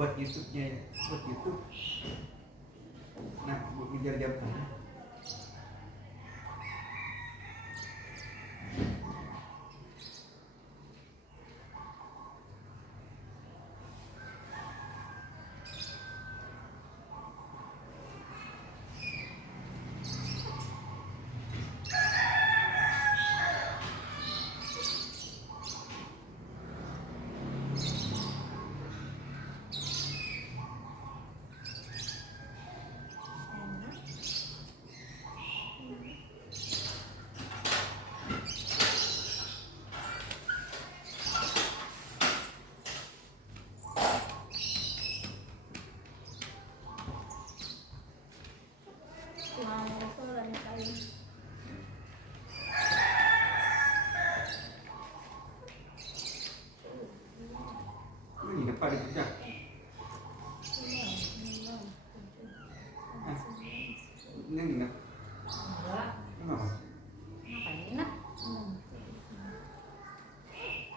buat YouTube-nya ya, buat YouTube. Nah, buat ngejar jam tangan. Ini depan dipecah. Ini enggak. Kenapa? Ngapain enak?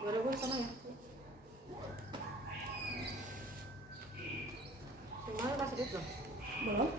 Baru gue sama ya. Cuma kasih duit belum? Belum.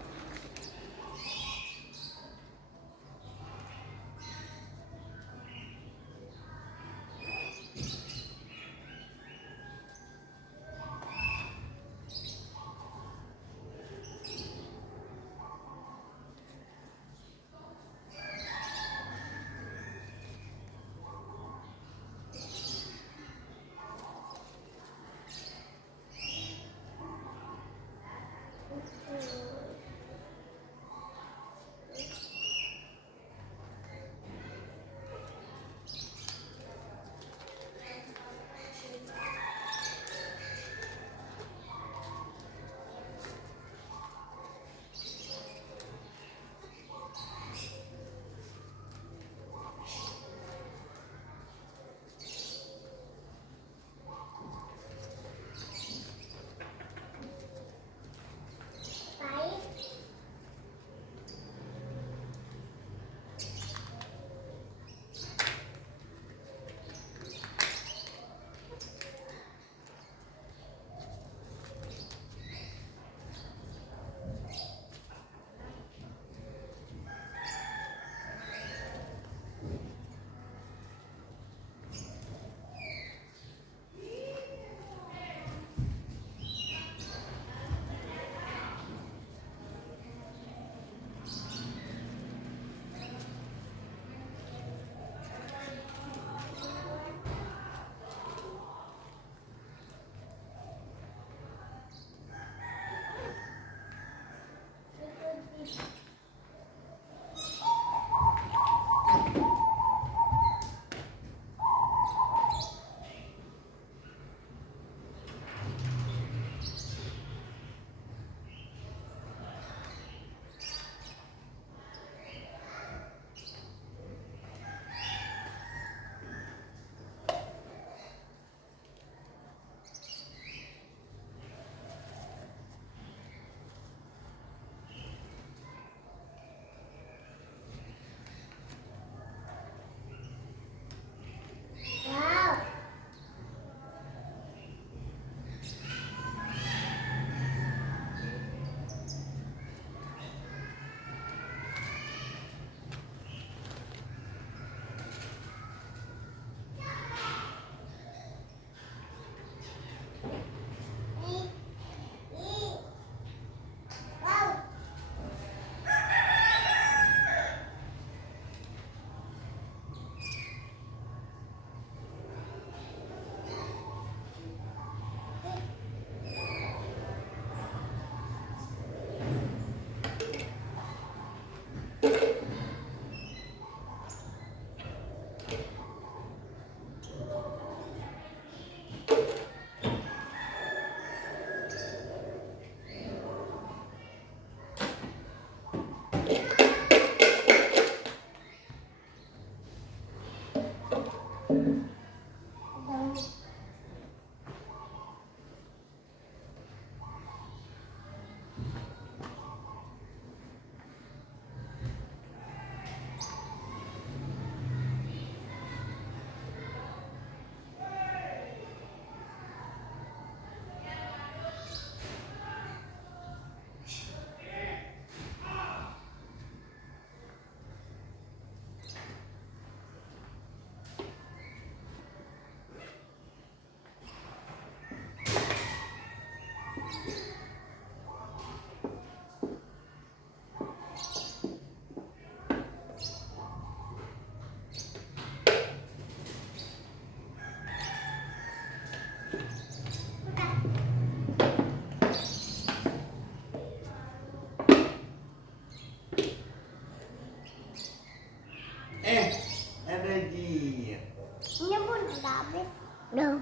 udah habis. Udah.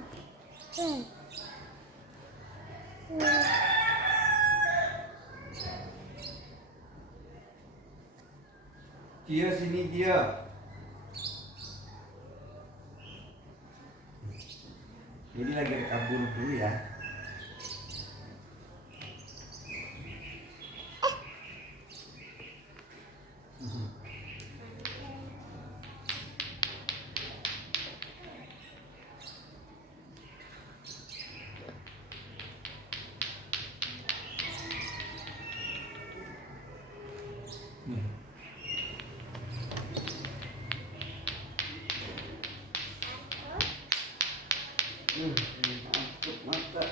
Dia sini dia. Jadi lagi kabur dulu ya. Mantap, mantap.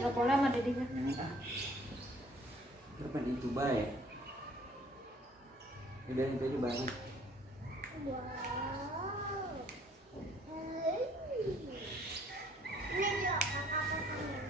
Nggak boleh sama Dedi kan? Kenapa itu baik? Udah itu banget. Ini juga kakak pesannya.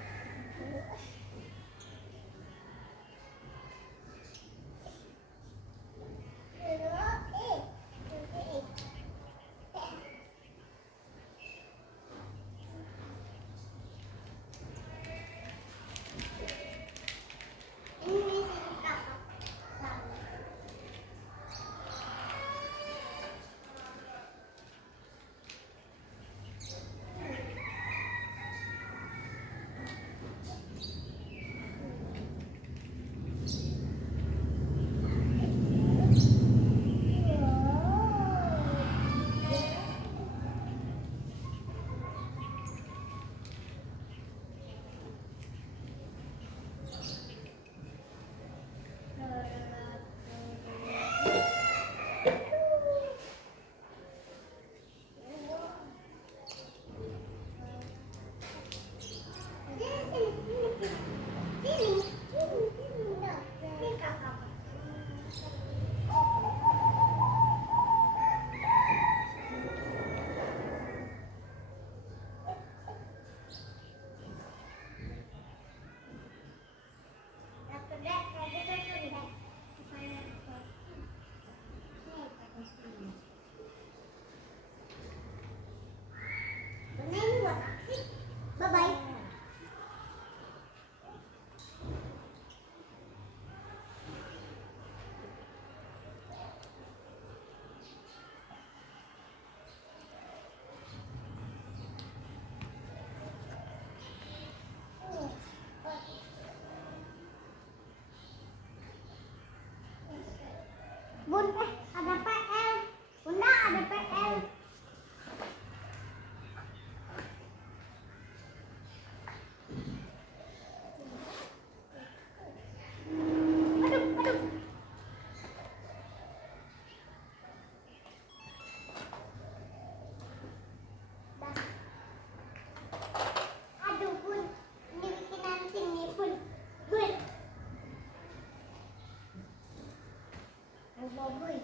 Bye-bye. Bun, ada PL. Bunda, ada PL. Aduh, aduh. Aduh, Bun. Ini bikinan sini, Bun. Bun. Boboiboy.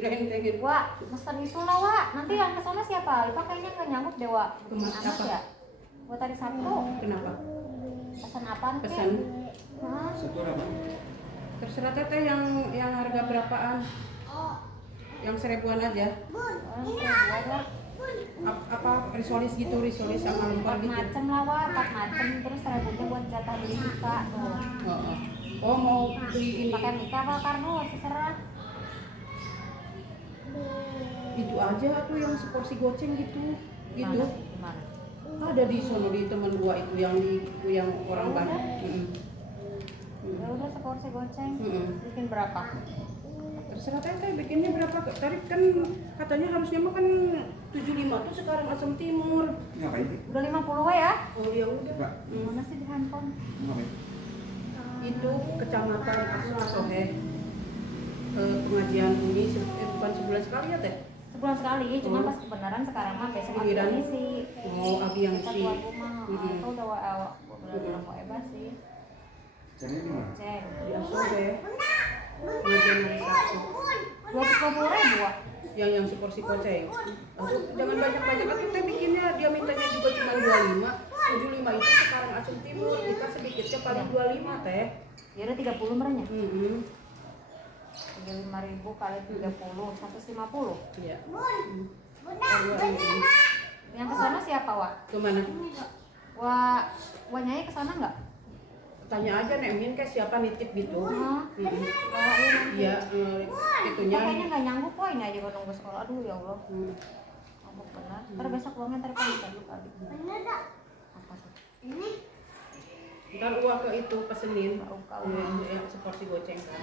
direntengin. Wak, pesan itu lah Wak. Nanti yang kesana siapa? Lipa kayaknya nggak nyangkut deh Wak. Kemas Amat apa? ya? Buat hari Sabtu. Kenapa? Pesan apaan Kek? Pesan Hah? Satu apa? terserah teteh yang harga berapaan? Yang 1000-an aja. Apa risolis gitu, risolis sama lembar 4 gitu. macem lah Wak, 4 macem. Terus 1000-nya buat jatah beli Mika tuh. Oh mau beli ini. Pakai Mika apa kardus, terserah. Itu aja tuh yang seporsi goceng gitu. Gitu. Gimana? Ada di sono di teman gua itu yang orang Oh, kan. udah. Ya udah seporsi goceng. Bikin berapa? Terserah teteh bikinnya berapa? Tadi kan katanya harusnya mah kan 75 tuh sekarang asam timur. Ngapain sih? Udah 50 ya? Oh ya udah. Enggak. Mana sih di handphone? Ngapain? Itu kecamatan Asohe. Pengajian ini bukan sebulan sekali ya teh? Sebulan sekali, cuma pas kebenaran sekarang mah besok aku Giliran. ngisi. Oh abi yang Kita si. tuan rumah, itu udah bilang mau ebas sih. Caranya di mana? Cek. Di Asohe. Pengajian hari Sabtu. 250.000 Wak. Yang seporsi goceng. Aku jangan banyak-banyak, aku teh bikinnya dia mintanya juga cuma 25. 75 itu sekarang asam timur, kita sedikitnya paling 25 teh. Ya udah 30 merenya. 35.000 kali 30, 150. Iya. Yang kesana siapa Wak? Kemana? Wak Nyai kesana nggak? Tanya aja Nek Min kayak siapa nitip gitu. Hah? Bawain nanti. Iya, Kita itunya. kayaknya nggak nyanggup kok, ini aja gue nunggu sekolah. Aduh ya Allah. Hmm. Aku benar. Ntar besok uangnya ntar pagi kali. Apa tuh? Ntar uang ke itu pesenin. Uka. Yang seporsi goceng kan.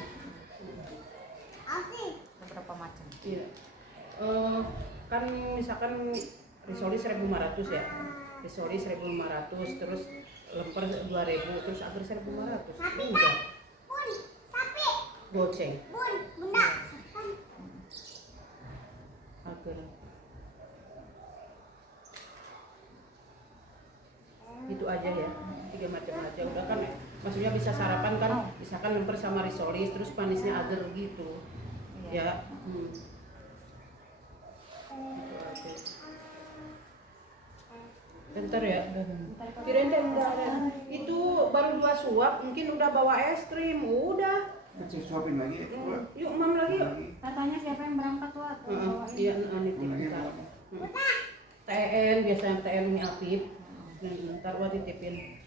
Beberapa macam. Iya. Kan misalkan risoli 1.500 ya. Risoli 1.500 terus lemper 2.000 terus agar 1.500. Udah. Goceng. Agar. Itu aja ya. 3 macam aja udah kan ya. Maksudnya bisa sarapan kan, misalkan lemper sama risolis terus panisnya agar gitu. Ya. Itu aja. Bentar ya. Kirain teh udah ada. Itu baru 2 suap, mungkin udah bawa es krim. Udah. Kecil suapin lagi ya? Yuk mam lagi yuk. Tanya siapa yang berangkat tuh? Iya, nitip kita. TN biasanya TN ini Apip. Ntar gua titipin.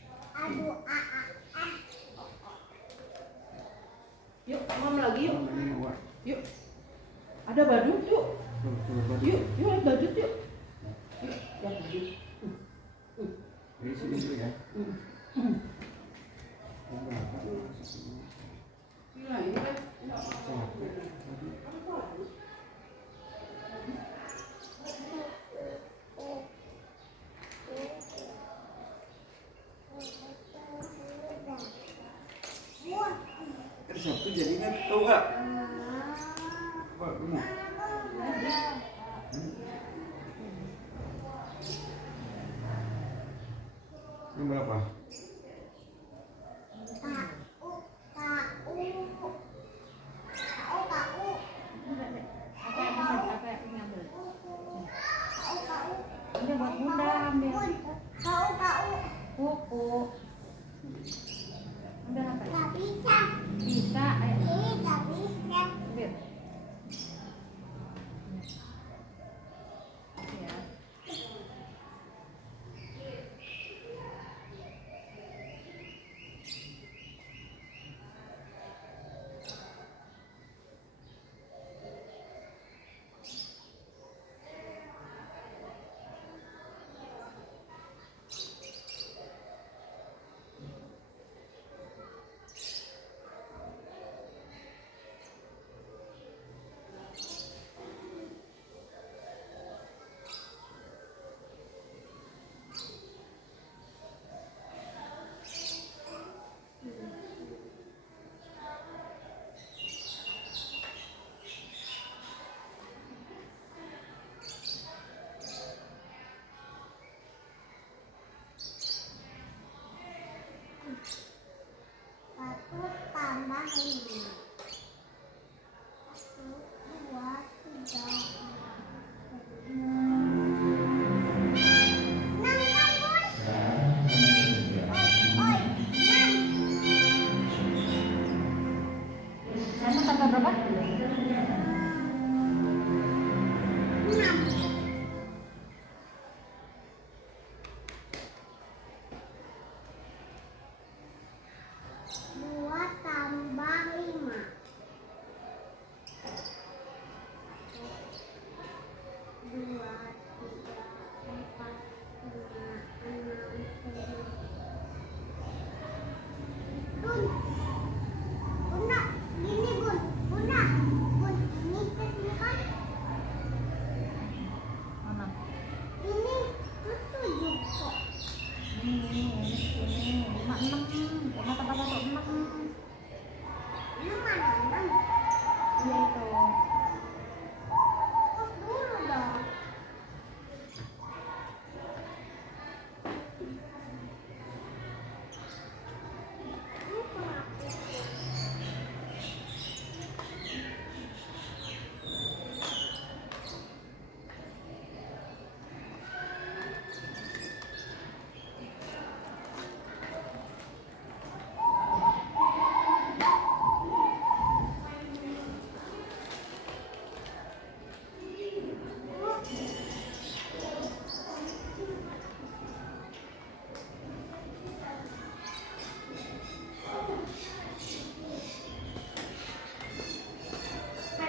Yuk, mam lagi yuk. Yuk. Ada badut yuk. Yuk, lihat badut yuk. Yuk, lihat badut. Dari sini dulu ya. Gila ini kan. Sabtu jadi kan tahu nggak? Pak, kamu? Ini berapa? Udah buat bunda ambil. Kuku. Udah apa? Bisa. Ayo. Ambil. Ya. Satu tambah 5. 1, 2, Tanggal berapa? 6. 2 tambah 5. 2, 3, 4, 5, 6, 7. Bun, Bunda, gini Bun, Bunda, Bun, ini kesini kan? Mana? Ini tuh 7 kok. Ini sini 5 6. 5 tambah 1 6. Ini mana 6? Iya itu. Kos dulu dong.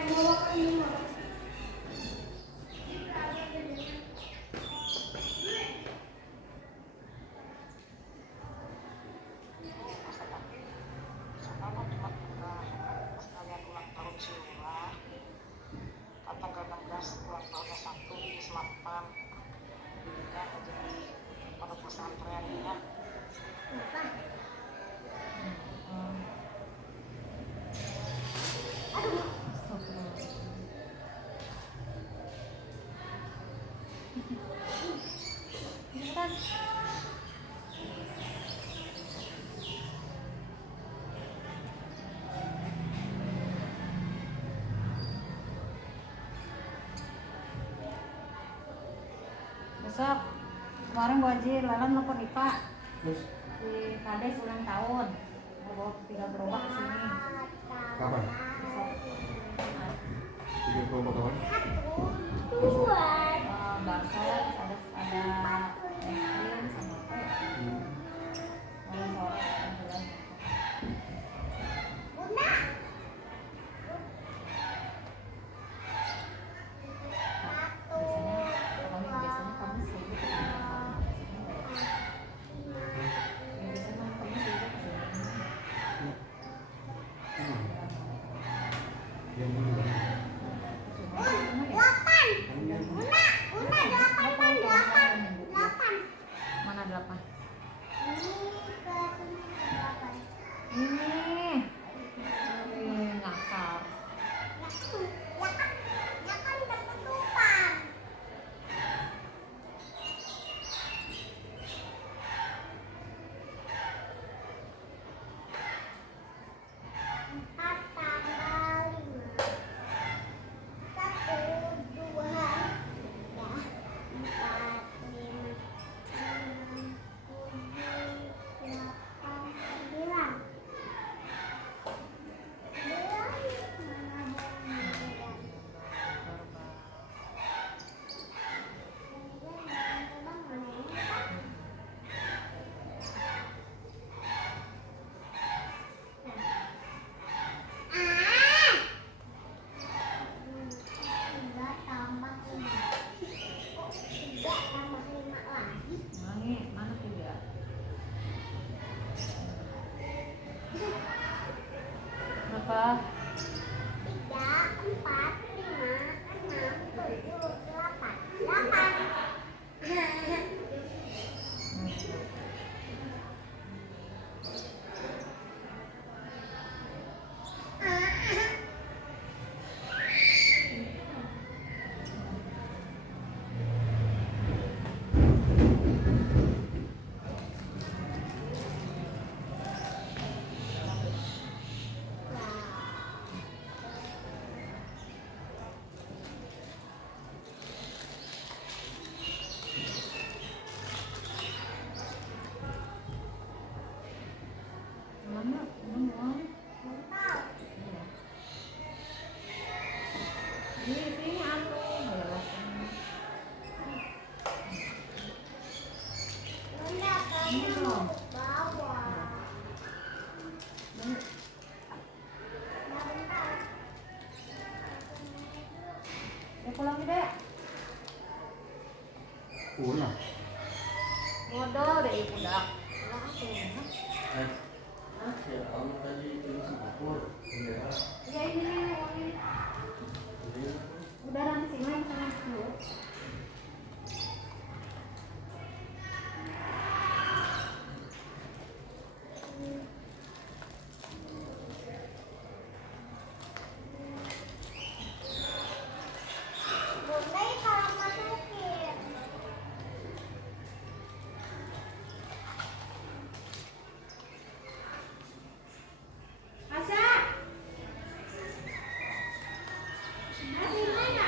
Ini kenapa? Tanggal 16 ulang tahunnya 1 di Selatan ya, jadi pondok pesantren ya. Cepetan. Besok kemarin Bu Haji Lalan nelfon Ipa Terus di Kades ulang tahun mau bawa 3 gerobak ke sini. kapan? Besok. Nah, 3 kelompok kapan? 1, 2. bakso ada es krim sama apa ya? Malam sore kebetulan. Bunda, Biasanya kamu sibuk ke sini. Biasanya kamu sibuk ke sini. Yang mana? 8. Bunda, Bunda 8 kan 8. 8. Mana 8? Ini ke sini 8. Ini. Nyasar. Ya kan udah ketutupan. Empat tambah 5. 1, 2, 3, 4, 5, 6, 7, 8, 9. 9 mana ada 9? Mana 3? Berapa? 3, 4, 5, 6, 7, 8. 8. Mana? Mana? Mantap. Iya. Ya pulang deh. Pulang. Modal deh ibu dak. Pulang aku. Ya Allah tadi itu Singapura. Ya ini nih uang ini. Udah nanti sih main sama dulu. Bunda kalau masukin. Asya. Masih mana?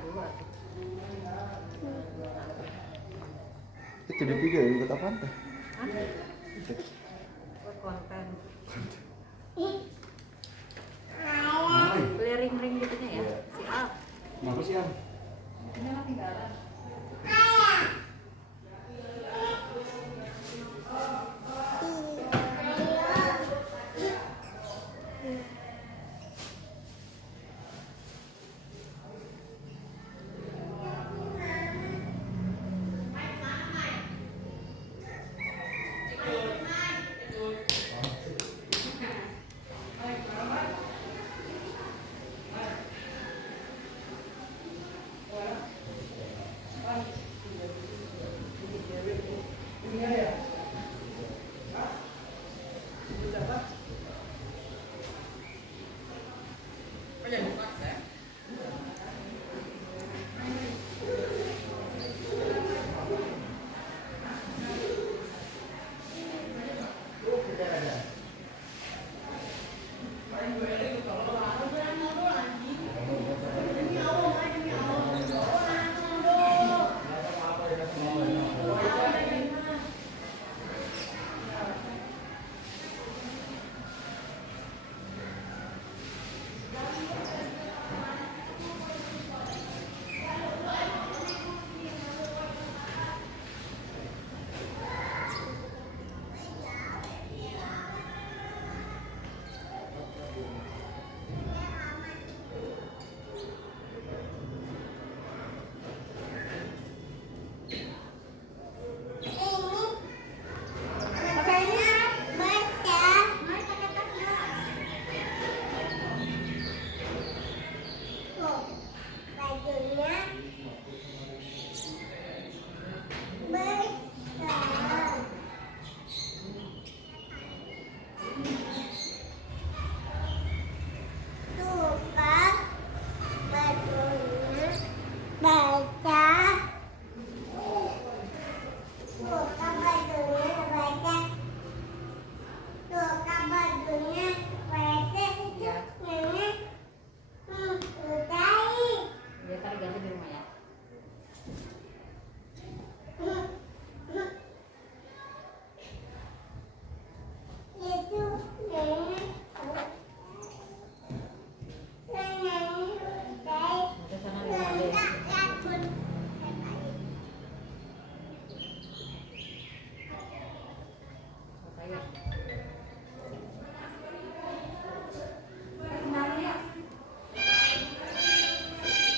dulu atuh. Itu di video yang ikut apaan teh? Hah? Buat konten. Beli ring-ring gitunya ya. Siap. Kenapa sih, Am? Ini mah tinggalan.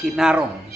Kinarong.